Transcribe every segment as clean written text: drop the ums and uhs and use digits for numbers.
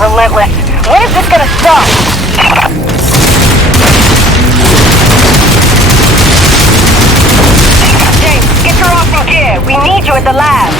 Relentless. When is this gonna stop? James, get your ass in gear. We need you at the lab.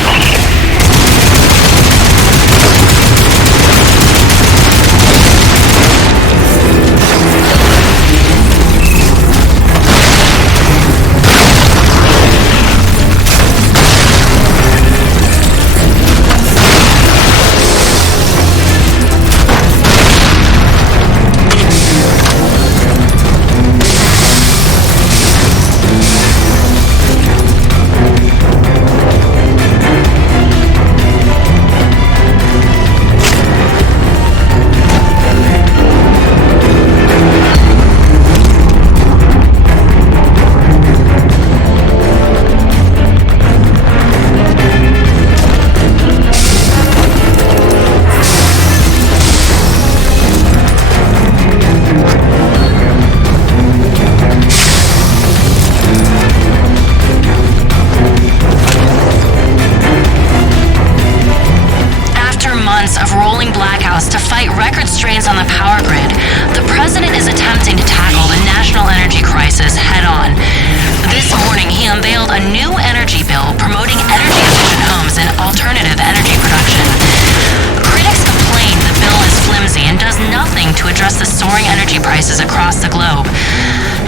Of rolling blackouts to fight record strains on the power grid, the president is attempting to tackle the national energy crisis head-on. This morning, he unveiled a new energy bill promoting energy-efficient homes and alternative energy production. Critics complain the bill is flimsy and does nothing to address the soaring energy prices across the globe.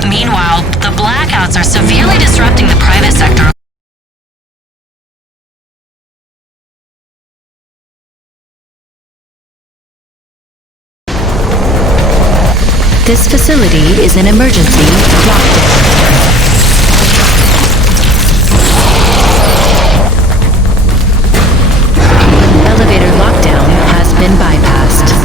Meanwhile, the blackouts are severely disrupting the private sector. This facility is an emergency lockdown. Elevator lockdown has been bypassed.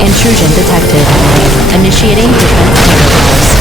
Intrusion detected. Initiating defense protocols.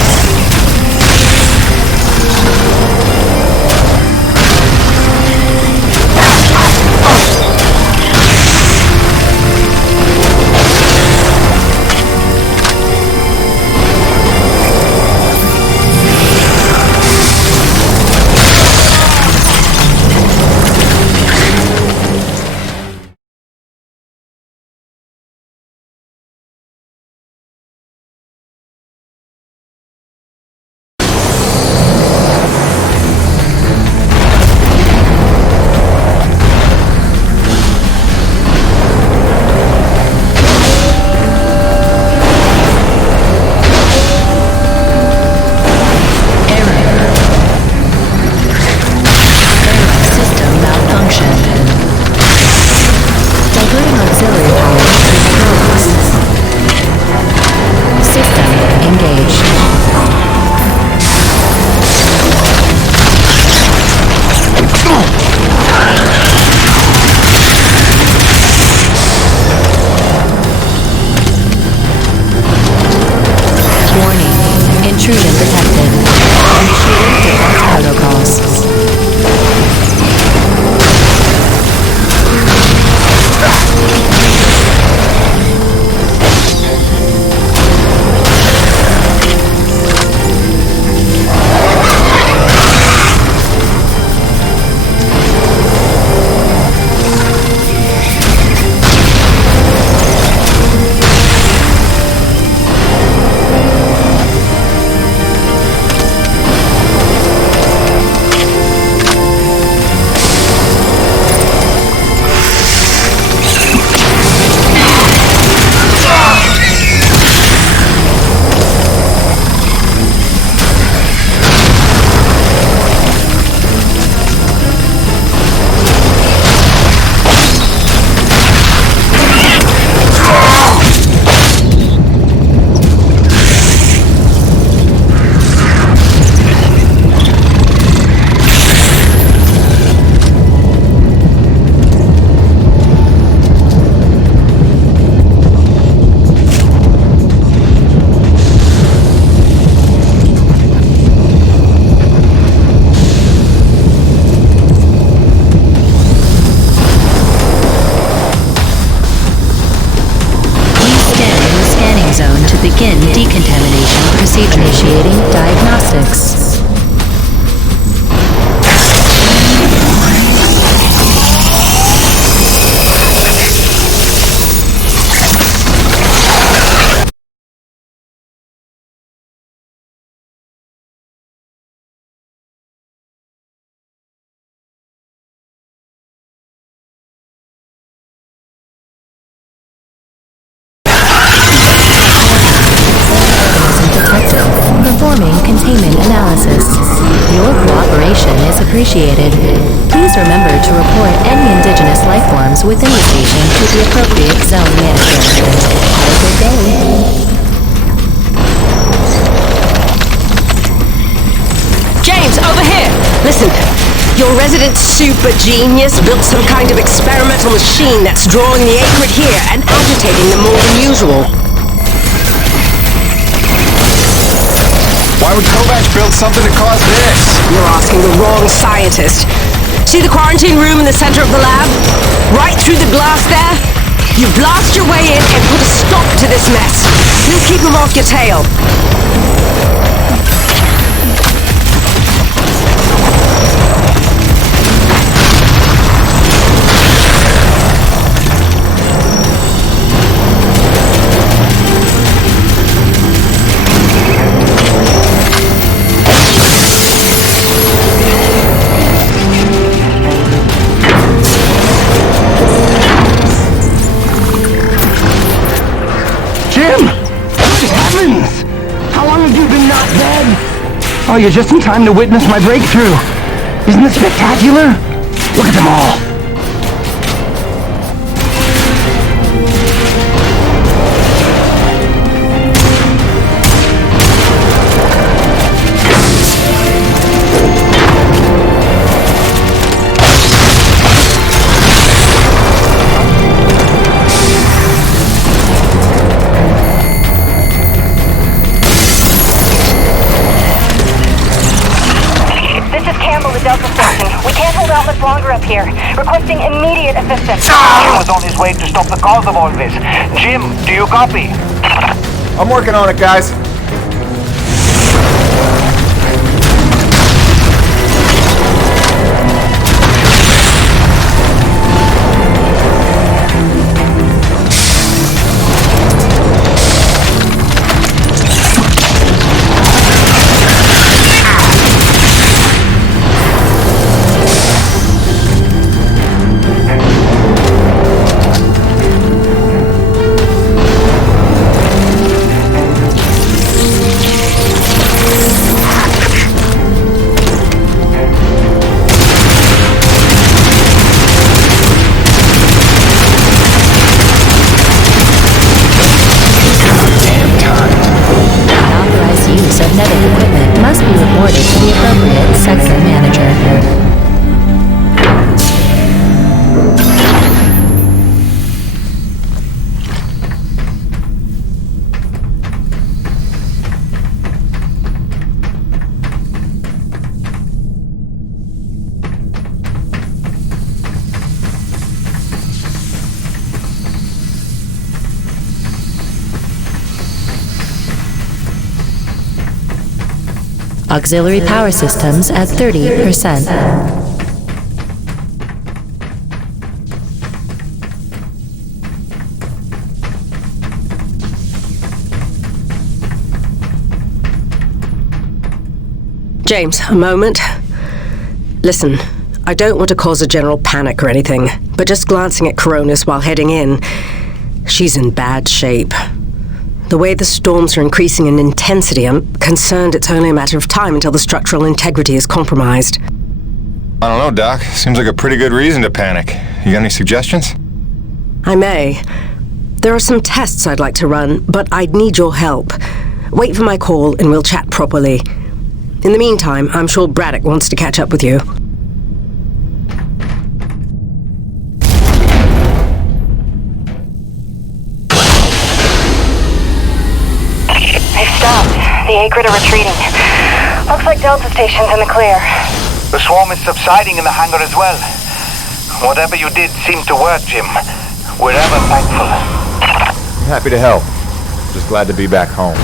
begin decontamination procedure. Initiating diagnostics. Performing containment analysis. Your cooperation is appreciated. Please remember to report any indigenous life forms within the station to the appropriate zone manager. Have a good day. James, over here! Listen, your resident super genius built some kind of experimental machine that's drawing the Akrid here and agitating them more than usual. Why would Kovacs build something to cause this? You're asking the wrong scientist. See the quarantine room in the center of the lab? Right through the glass there? You blast your way in and put a stop to this mess. You'll keep them off your tail. Oh, you're just in time to witness my breakthrough. Isn't it spectacular? Look at them all. Longer up here, requesting immediate assistance. He was on his way to stop the cause of all this. Jim, do you copy? I'm working on it, guys. Auxiliary power systems at 30%. James, a moment. Listen, I don't want to cause a general panic or anything, but just glancing at Coronis while heading in, she's in bad shape. The way the storms are increasing in intensity, I'm concerned it's only a matter of time until the structural integrity is compromised. I don't know, Doc. Seems like a pretty good reason to panic. You got any suggestions? I may. There are some tests I'd like to run, but I'd need your help. Wait for my call and we'll chat properly. In the meantime, I'm sure Braddock wants to catch up with you. They've stopped. The Akrid are retreating. Looks like Delta Station's in the clear. The swarm is subsiding in the hangar as well. Whatever you did seemed to work, Jim. We're ever thankful. Happy to help. Just glad to be back home.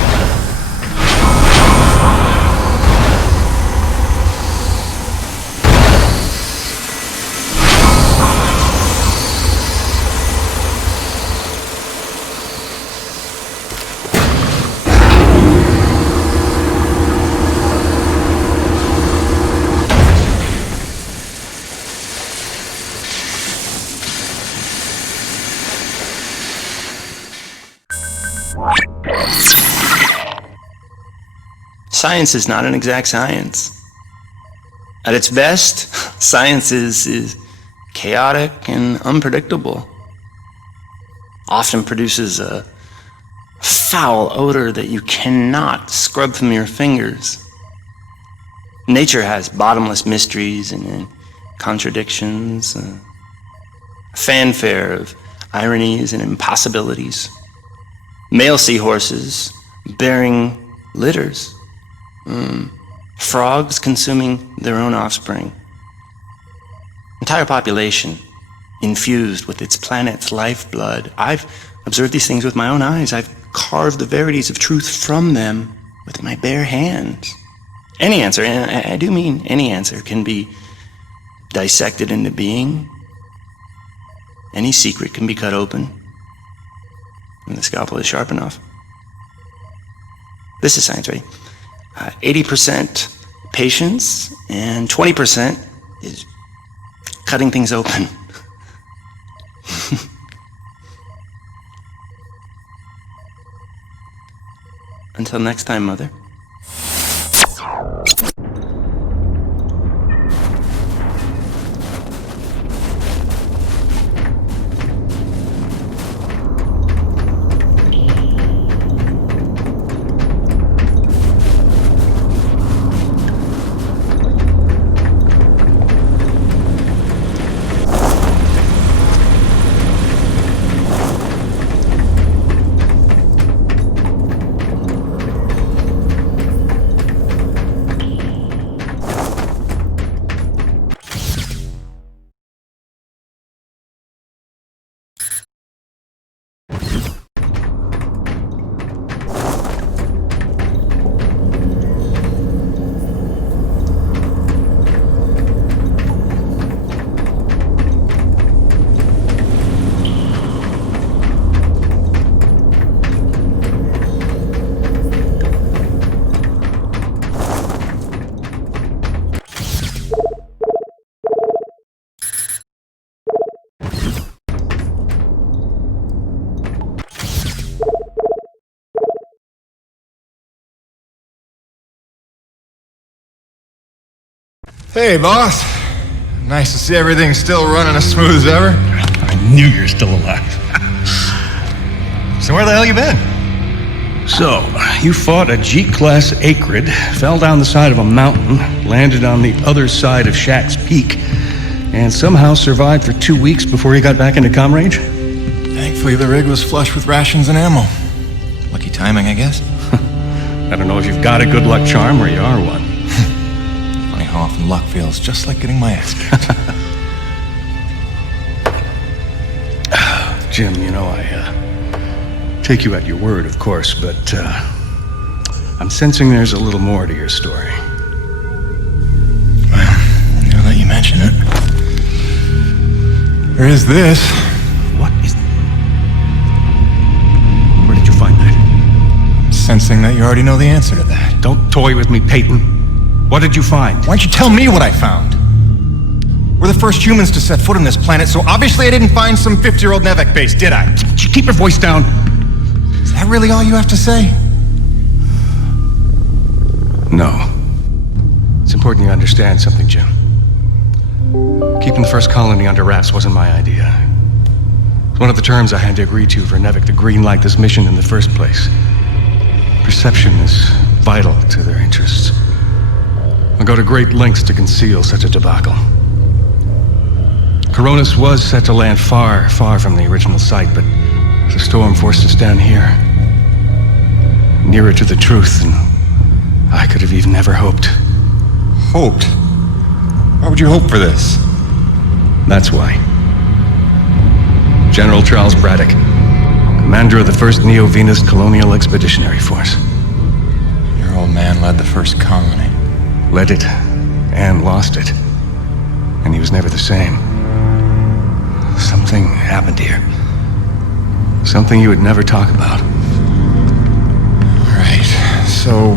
Science is not an exact science. At its best, science is chaotic and unpredictable. Often produces a foul odor that you cannot scrub from your fingers. Nature has bottomless mysteries and contradictions, a fanfare of ironies and impossibilities. Male seahorses bearing litters. Frogs consuming their own offspring. Entire population infused with its planet's lifeblood. I've observed these things with my own eyes. I've carved the verities of truth from them with my bare hands. Any answer, and I do mean any answer, can be dissected into being. Any secret can be cut open when the scalpel is sharp enough. This is science, right? 80% patience and 20% is cutting things open. Until next time, Mother. Hey, boss. Nice to see everything still running as smooth as ever. I knew you were still alive. So where the hell you been? So, you fought a G-class Acrid, fell down the side of a mountain, landed on the other side of Shack's Peak, and somehow survived for 2 weeks before you got back into comm range? Thankfully, the rig was flush with rations and ammo. Lucky timing, I guess. I don't know if you've got a good luck charm or you are one. Funny how often luck feels just like getting my ass kicked. Jim, you know, I take you at your word, of course, but I'm sensing there's a little more to your story. Well, now that you mention it. There is this. What is... Where did you find that? I'm sensing that you already know the answer to that. Don't toy with me, Peyton. What did you find? Why don't you tell me what I found? We're the first humans to set foot on this planet, so obviously I didn't find some 50-year-old Nevek base, did I? Keep your voice down. Is that really all you have to say? No. It's important you understand something, Jim. Keeping the first colony under wraps wasn't my idea. It's one of the terms I had to agree to for Nevek to greenlight this mission in the first place. Perception is vital to their interests. I'll go to great lengths to conceal such a debacle. Coronis was set to land far, far from the original site, but the storm forced us down here. Nearer to the truth than I could have even ever hoped. Hoped? Why would you hope for this? That's why. General Charles Braddock, commander commander of the 1st Neo-Venus Colonial Expeditionary Force. Your old man led the first colony. Led it, and lost it. And he was never the same. Something happened here. Something you would never talk about. All right, so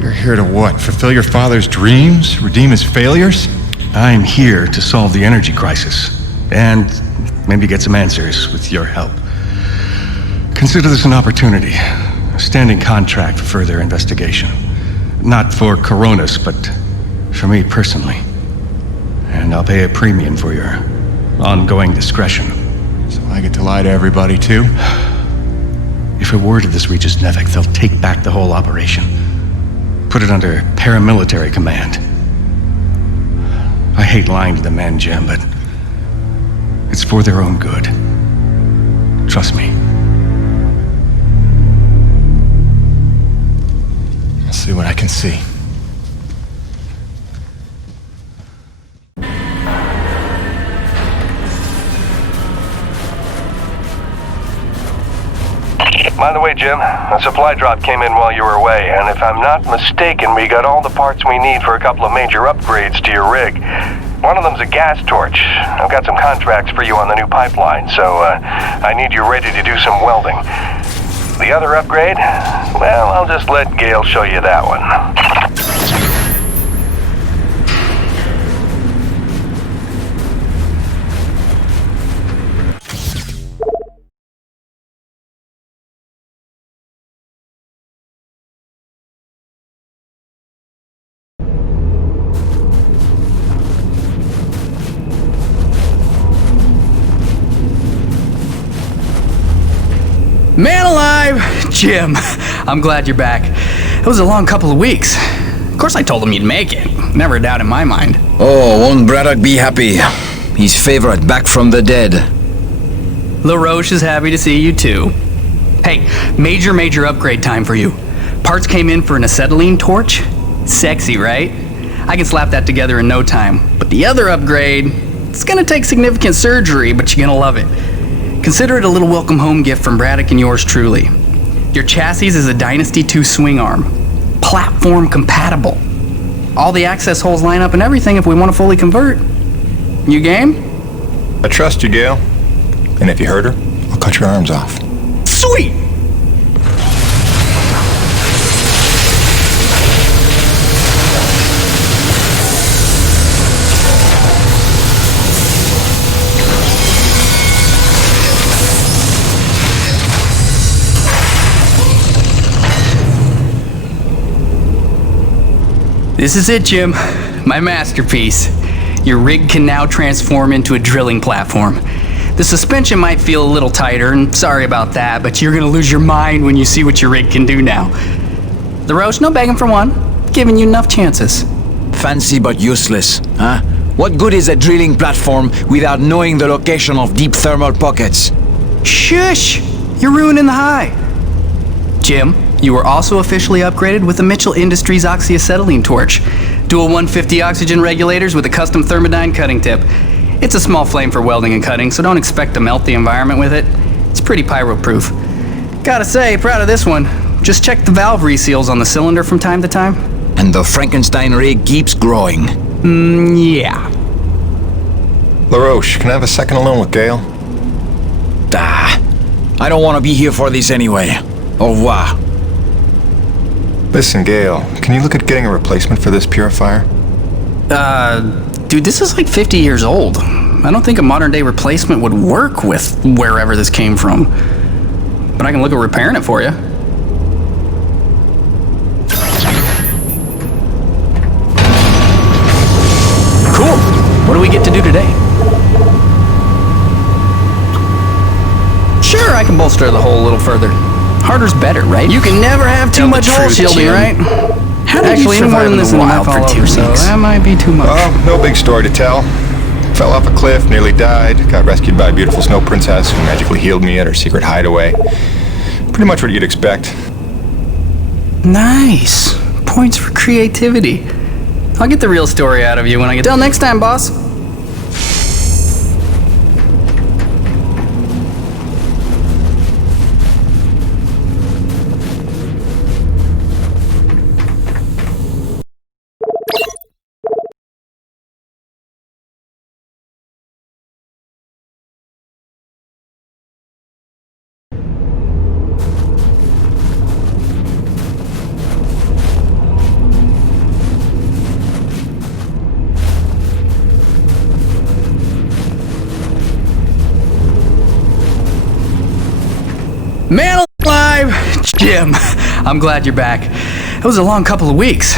you're here to what? Fulfill your father's dreams? Redeem his failures? I'm here to solve the energy crisis. And maybe get some answers with your help. Consider this an opportunity. A standing contract for further investigation. Not for Coronis, but for me personally. And I'll pay a premium for your ongoing discretion. So I get to lie to everybody too? If a word of this reaches Nevik, they'll take back the whole operation. Put it under paramilitary command. I hate lying to the men, Jim, but it's for their own good. Trust me. I'll see what I can see. By the way, Jim, a supply drop came in while you were away, and if I'm not mistaken, we got all the parts we need for a couple of major upgrades to your rig. One of them's a gas torch. I've got some contracts for you on the new pipeline, so I need you ready to do some welding. The other upgrade? Well, I'll just let Gale show you that one. Man alive! Jim, I'm glad you're back. It was a long couple of weeks. Of course I told him you'd make it. Never a doubt in my mind. Oh, won't Braddock be happy? His favorite back from the dead. LaRoche is happy to see you too. Hey, major upgrade time for you. Parts came in for an acetylene torch. Sexy, right? I can slap that together in no time. But the other upgrade, it's gonna take significant surgery, but you're gonna love it. Consider it a little welcome home gift from Braddock and yours truly. Your chassis is a Dynasty 2 swing arm. Platform compatible. All the access holes line up and everything if we want to fully convert. You game? I trust you, Gale. And if you hurt her, I'll cut your arms off. Sweet! This is it, Jim. My masterpiece. Your rig can now transform into a drilling platform. The suspension might feel a little tighter, and sorry about that, but you're gonna lose your mind when you see what your rig can do now. LaRoche, no begging for one. Giving you enough chances. Fancy but useless, huh? What good is a drilling platform without knowing the location of deep thermal pockets? Shush! You're ruining the high. Jim, you were also officially upgraded with the Mitchell Industries oxyacetylene torch. Dual 150 oxygen regulators with a custom Thermodyne cutting tip. It's a small flame for welding and cutting, so don't expect to melt the environment with it. It's pretty pyro-proof. Gotta say, proud of this one. Just check the valve reseals on the cylinder from time to time. And the Frankenstein rig keeps growing. Yeah. LaRoche, can I have a second alone with Gale? I don't want to be here for this anyway. Au revoir. Listen, Gale, can you look at getting a replacement for this purifier? Dude, this is like 50 years old. I don't think a modern-day replacement would work with wherever this came from. But I can look at repairing it for you. Cool. What do we get to do today? Sure, I can bolster the hole a little further. Harder's better, right? You can never have too much hole shielding, right? Actually, any more than this in the wild for 2 weeks? So that might be too much. Oh, no big story to tell. Fell off a cliff, nearly died, got rescued by a beautiful snow princess who magically healed me at her secret hideaway. Pretty much what you'd expect. Nice. Points for creativity. I'll get the real story out of you when I get... Till next time, boss. Man alive! Jim, I'm glad you're back. It was a long couple of weeks.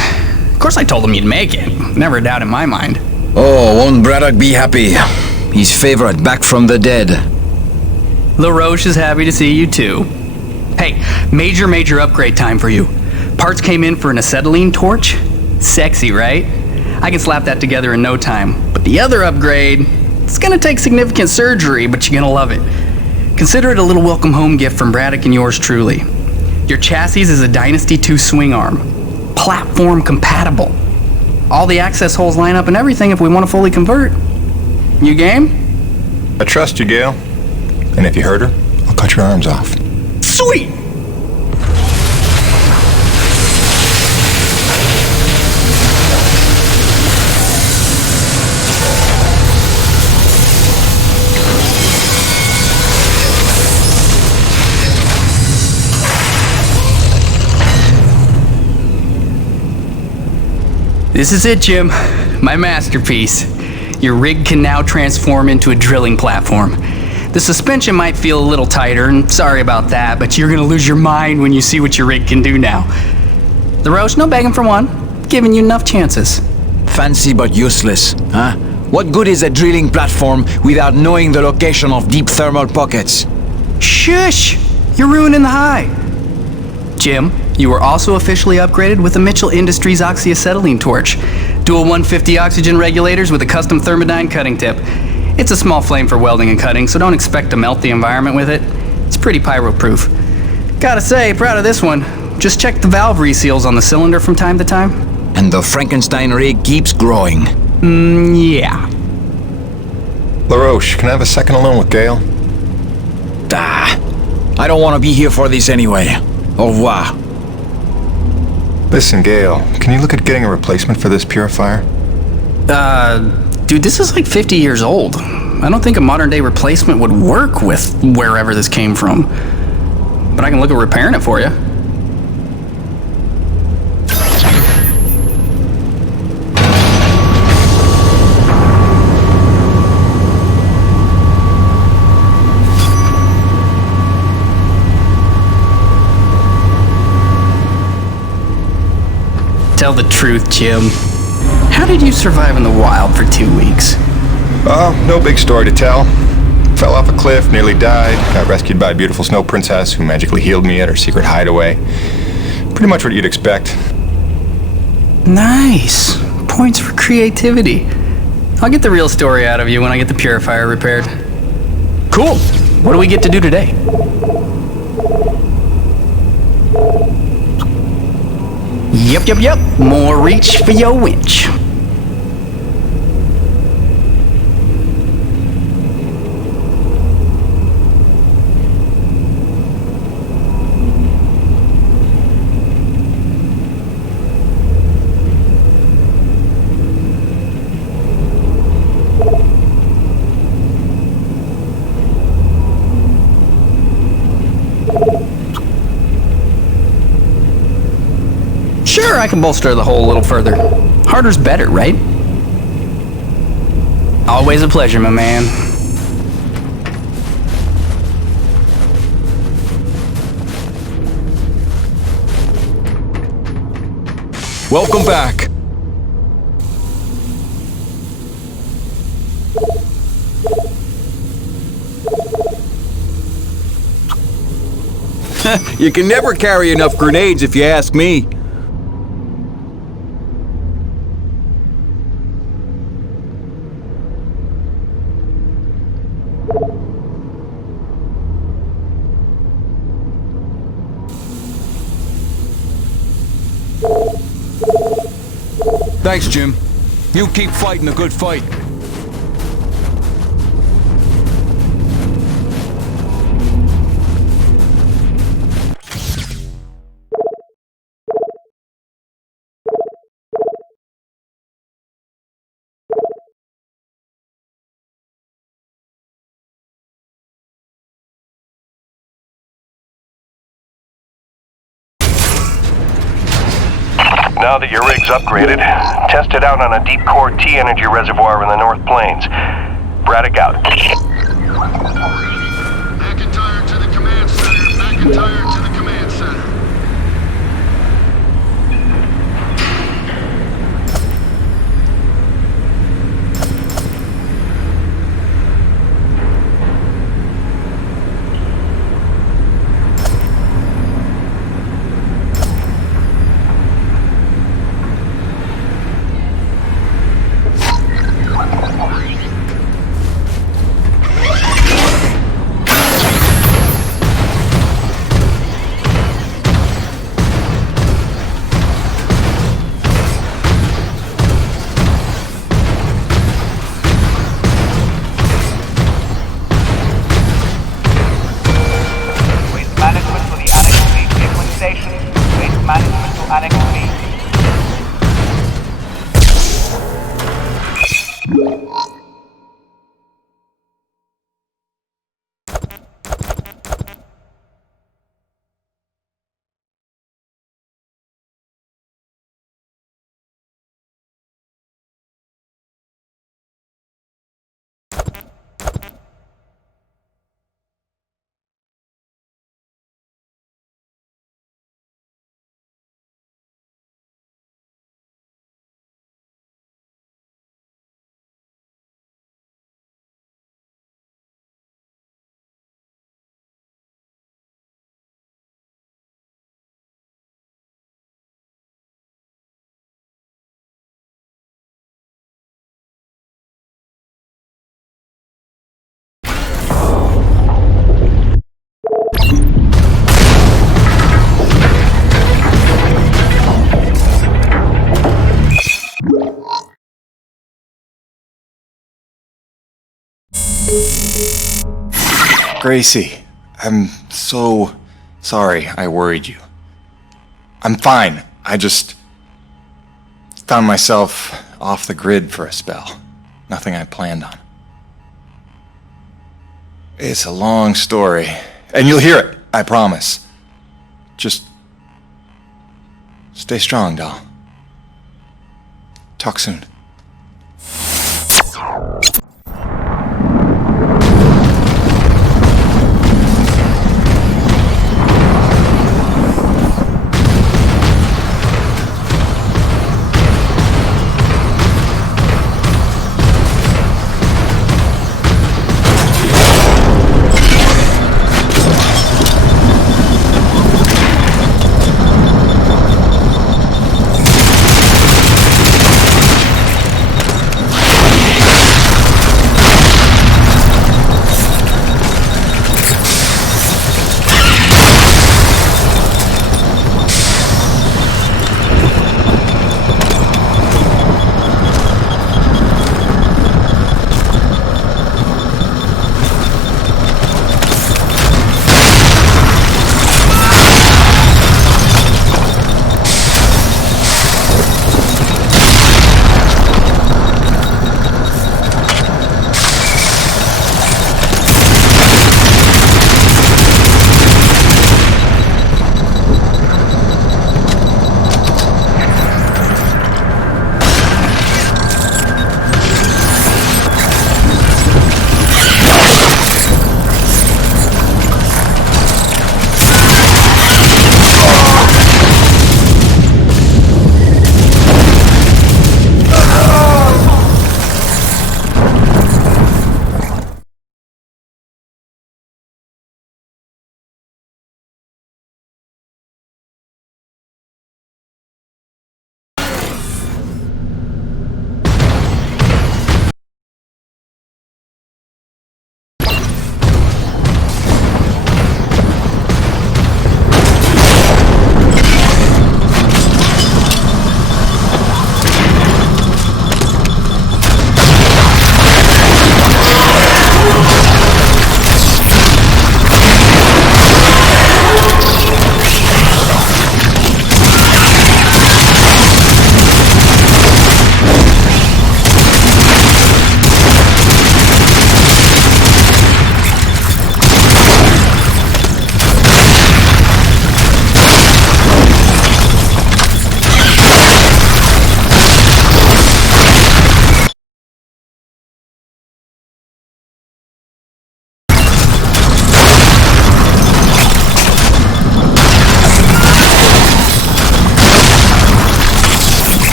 Of course I told him you'd make it. Never a doubt in my mind. Oh, won't Braddock be happy? His favorite back from the dead. LaRoche is happy to see you too. Hey, major upgrade time for you. Parts came in for an acetylene torch. Sexy, right? I can slap that together in no time. But the other upgrade, it's gonna take significant surgery, but you're gonna love it. Consider it a little welcome home gift from Braddock and yours truly. Your chassis is a Dynasty 2 swing arm. Platform compatible. All the access holes line up and everything if we want to fully convert. You game? I trust you, Gale. And if you hurt her, I'll cut your arms off. Sweet! This is it, Jim. My masterpiece. Your rig can now transform into a drilling platform. The suspension might feel a little tighter, and sorry about that, but you're gonna lose your mind when you see what your rig can do now. LaRoche, no begging for one. Giving you enough chances. Fancy but useless, huh? What good is a drilling platform without knowing the location of deep thermal pockets? Shush! You're ruining the high. Jim, you were also officially upgraded with a Mitchell Industries oxyacetylene torch. Dual 150 oxygen regulators with a custom Thermodyne cutting tip. It's a small flame for welding and cutting, so don't expect to melt the environment with it. It's pretty pyro-proof. Gotta say, proud of this one. Just check the valve reseals on the cylinder from time to time. And the Frankenstein rig keeps growing. Yeah. LaRoche, can I have a second alone with Gale? I don't want to be here for this anyway. Au revoir. Listen, Gale, can you look at getting a replacement for this purifier? Dude, this is like 50 years old. I don't think a modern day replacement would work with wherever this came from. But I can look at repairing it for you. Tell the truth, Jim. How did you survive in the wild for 2 weeks? Oh, no big story to tell. Fell off a cliff, nearly died, got rescued by a beautiful snow princess who magically healed me at her secret hideaway. Pretty much what you'd expect. Nice. Points for creativity. I'll get the real story out of you when I get the purifier repaired. Cool. What do we get to do today? Yep. More reach for your winch. Sure, I can bolster the hole a little further. Harder's better, right? Always a pleasure, my man. Welcome back. You can never carry enough grenades if you ask me. Thanks, Jim. You keep fighting a good fight. Now that your rig's upgraded, test it out on a deep core T-energy reservoir in the North Plains. Braddock out. McIntyre to the command center. Gracie, I'm so sorry I worried you. I'm fine. I just found myself off the grid for a spell. Nothing I planned on. It's a long story, and you'll hear it, I promise. Just stay strong, doll. Talk soon.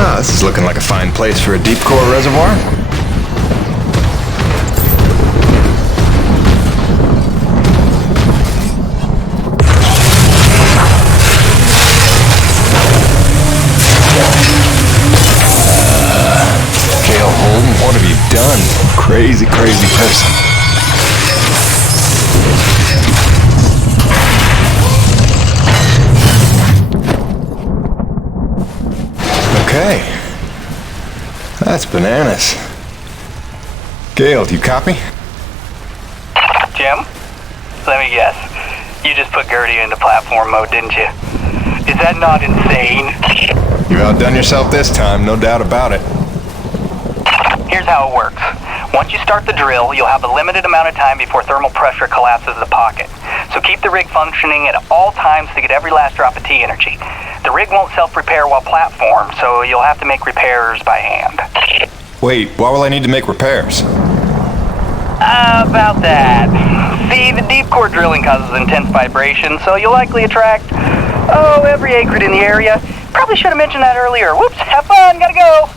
Ah, this is looking like a fine place for a deep core reservoir. Gale Holden, what have you done? Crazy, crazy person. Okay. That's bananas. Gale, do you copy? Jim? Let me guess. You just put Gertie into platform mode, didn't you? Is that not insane? You outdone yourself this time, no doubt about it. Here's how it works. Once you start the drill, you'll have a limited amount of time before thermal pressure collapses the pocket. So keep the rig functioning at all times to get every last drop of T energy. The rig won't self-repair while platformed, so you'll have to make repairs by hand. Wait, why will I need to make repairs? About that. See, the deep core drilling causes intense vibration, so you'll likely attract, every acrid in the area. Probably should have mentioned that earlier. Whoops, have fun, gotta go.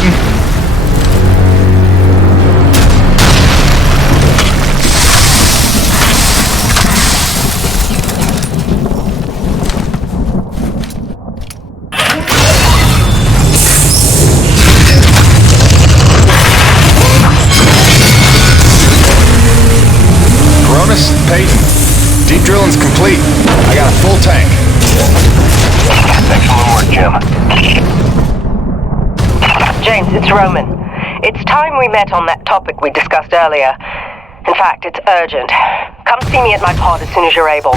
Peyton? Cronus, Peyton. Deep drilling's complete. I got a full tank. Excellent work, Jim. James, it's Roman. It's time we met on that topic we discussed earlier. In fact, it's urgent. Come see me at my pod as soon as you're able.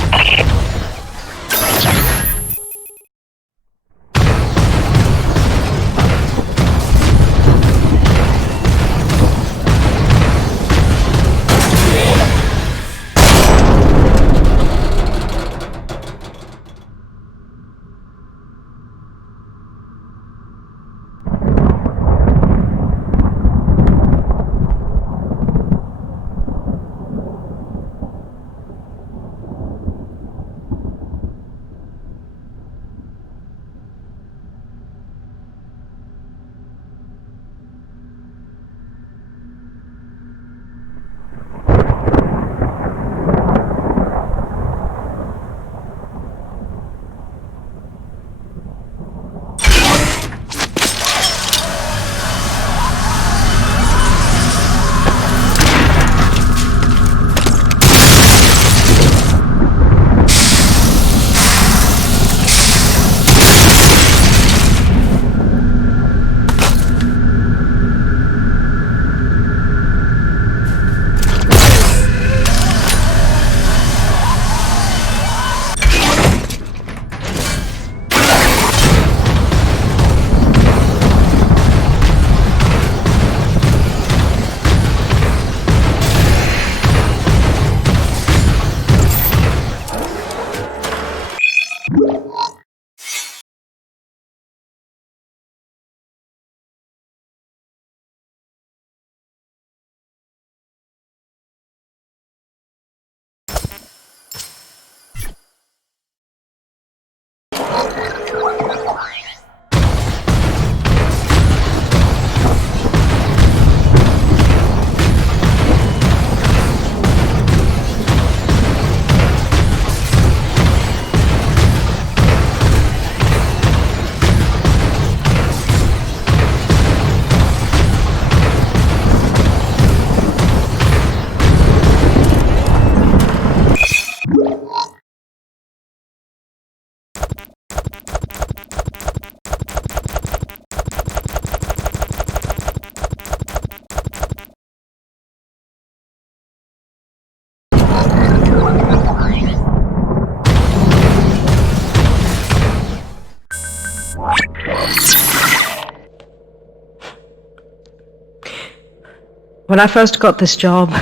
When I first got this job,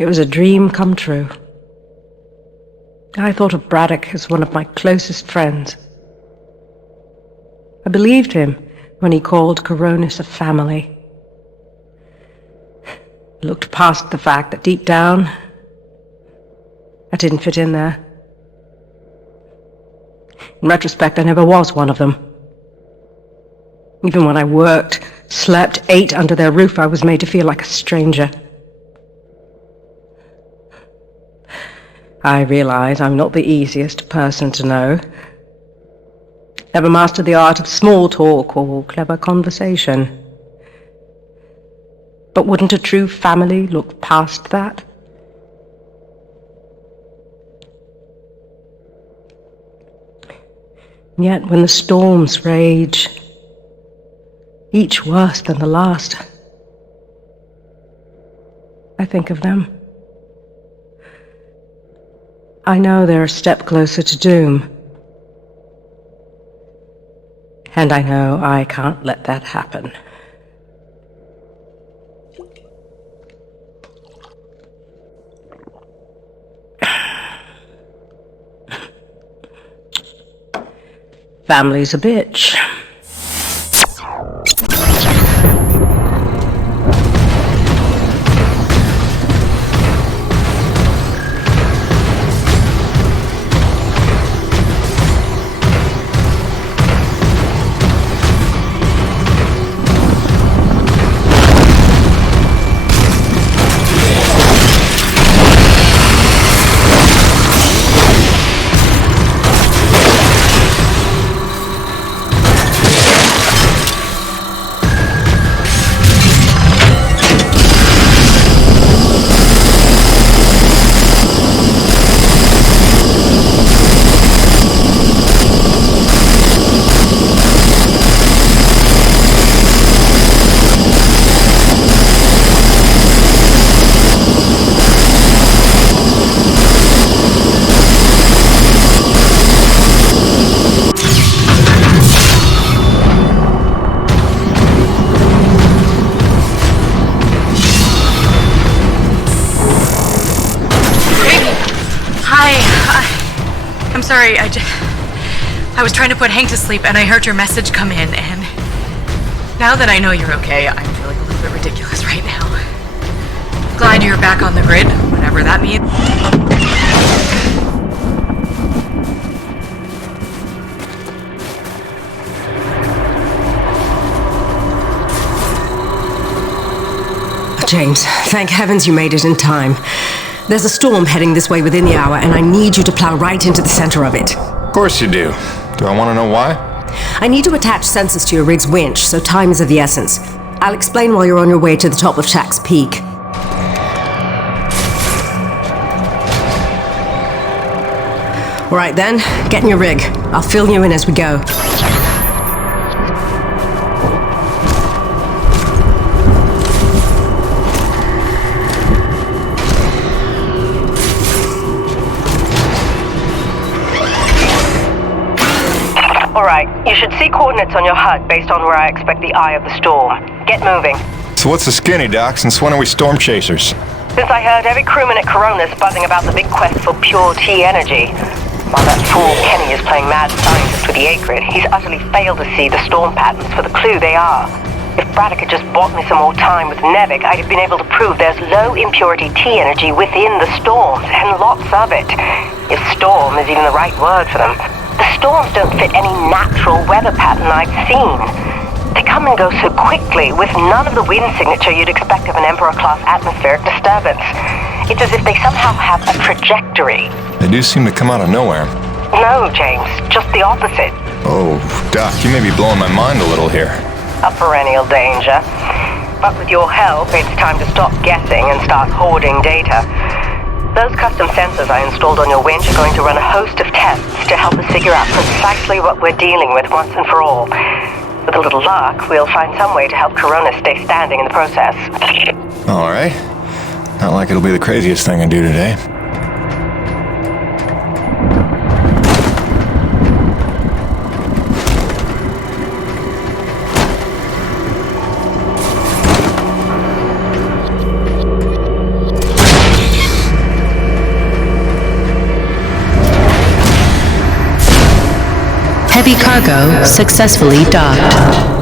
it was a dream come true. I thought of Braddock as one of my closest friends. I believed him when he called Coronis a family. I looked past the fact that deep down, I didn't fit in there. In retrospect, I never was one of them. Even when I worked, slept, ate under their roof, I was made to feel like a stranger. I realize I'm not the easiest person to know. Never mastered the art of small talk or clever conversation. But wouldn't a true family look past that? And yet, when the storms rage, each worse than the last, I think of them. I know they're a step closer to doom. And I know I can't let that happen. Family's a bitch. sorry. I was trying to put Hank to sleep, and I heard your message come in, and now that I know you're okay, I'm feeling a little bit ridiculous right now. Glad you're back on the grid, whatever that means. James, thank heavens you made it in time. There's a storm heading this way within the hour, and I need you to plow right into the center of it. Of course you do. Do I want to know why? I need to attach sensors to your rig's winch, so time is of the essence. I'll explain while you're on your way to the top of Shack's Peak. All right then, get in your rig. I'll fill you in as we go. Alright, you should see coordinates on your HUD based on where I expect the eye of the storm. Get moving. So what's the skinny, Doc? Since when are we storm chasers? Since I heard every crewman at Coronis buzzing about the big quest for pure T energy. While that fool Kenny is playing mad scientist with the A-Grid, he's utterly failed to see the storm patterns for the clue they are. If Braddock had just bought me some more time with Nevik, I'd have been able to prove there's low impurity T energy within the storms, and lots of it. If storm is even the right word for them. The storms don't fit any natural weather pattern I've seen. They come and go so quickly, with none of the wind signature you'd expect of an Emperor-class atmospheric disturbance. It's as if they somehow have a trajectory. They do seem to come out of nowhere. No, James, just the opposite. Oh, Doc, you may be blowing my mind a little here. A perennial danger. But with your help, it's time to stop guessing and start hoarding data. Those custom sensors I installed on your winch are going to run a host of tests to help us figure out precisely what we're dealing with once and for all. With a little luck, we'll find some way to help Corona stay standing in the process. All right. Not like it'll be the craziest thing I do today. Heavy cargo successfully docked.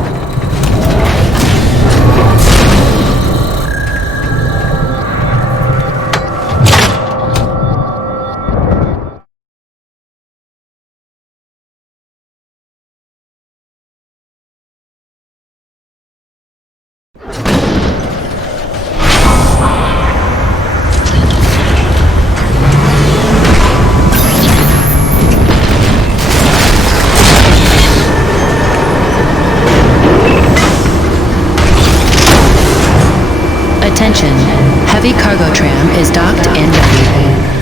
Attention, heavy cargo tram is docked and ready.